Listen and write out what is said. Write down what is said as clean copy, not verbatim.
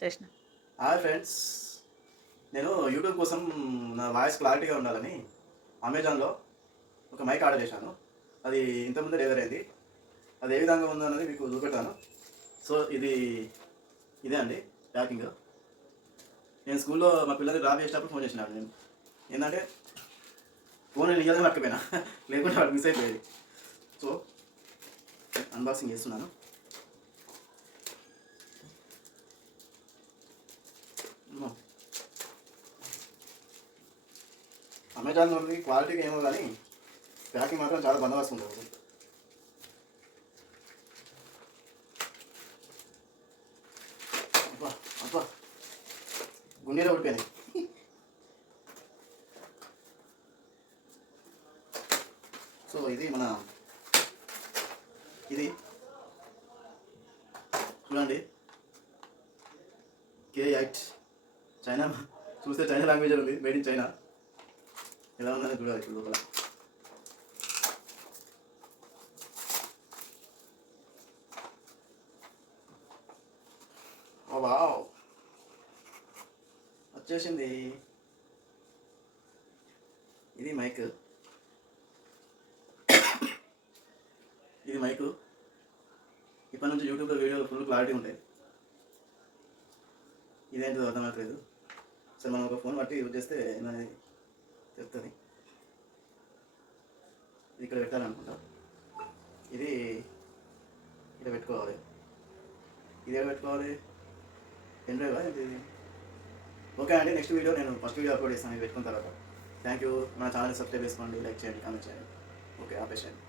చేసిన. Hi friends, నేను YouTube కోసం నా వాయిస్ క్లారిటీగా ఉండాలని అమెజాన్లో ఒక మైక్ ఆర్డర్ చేశాను. అది ఇంతకుముందు డెలివరీ అయింది. అది ఏ విధంగా ఉందో అన్నది మీకు చూపెట్టాను. సో ఇదే అండి ప్యాకింగ్. నేను స్కూల్లో మా పిల్లల్ని డ్రాప్ చేసేటప్పుడు ఫోన్ చేసినాను. నేను ఏంటంటే ఫోన్ నేను ఇయ్యాలని పట్టుకుపోయినా, లేకుంటే వాడు మిస్ అయిపోయేది. సో అన్బాక్సింగ్ చేస్తున్నాను. అమెజాన్ నుండి క్వాలిటీగా ఏమో కానీ ప్యాకింగ్ మాత్రం చాలా బందోబస్తు ఉంటుంది. అబ్బా అబ్బా గుండెలో ఉడిపోయినాయి. సో ఇది చూడండి, K8 చైనా. చూస్తే చైనా లాంగ్వేజ్ ఉంది, మేడ్ ఇన్ చైనా. ఎలా ఉందని చూడాలి ఇప్పుడు లోపల. వావ్, వచ్చేసింది. ఇది మైక్. ఇప్పటి నుంచి యూట్యూబ్లో వీడియోలు ఫుల్ క్లారిటీ ఉంటాయి. ఇదేంటిదో అర్థమవుతలేదు. సరే, మనం ఒక ఫోన్ బట్టి యూజ్ చేస్తే ఏమైనా తెలుస్తుంది. ఇక్కడ పెట్టాలనుకుంటా. ఇది ఇక్కడ పెట్టుకోవాలి. ఇది ఎక్కడ పెట్టుకోవాలి? పెన్ డ్రైవా ఇది? ఓకే అండి, నెక్స్ట్ వీడియో నేను ఫస్ట్ వీడియో అప్లోడ్ చేస్తాను ఇది పెట్టుకున్న తర్వాత. Thank you. మన ఛానల్ని సబ్స్క్రైబ్ చేసుకోండి, లైక్ చేయండి, కామెంట్ చేయండి. ఓకే, ఆపేసేయండి.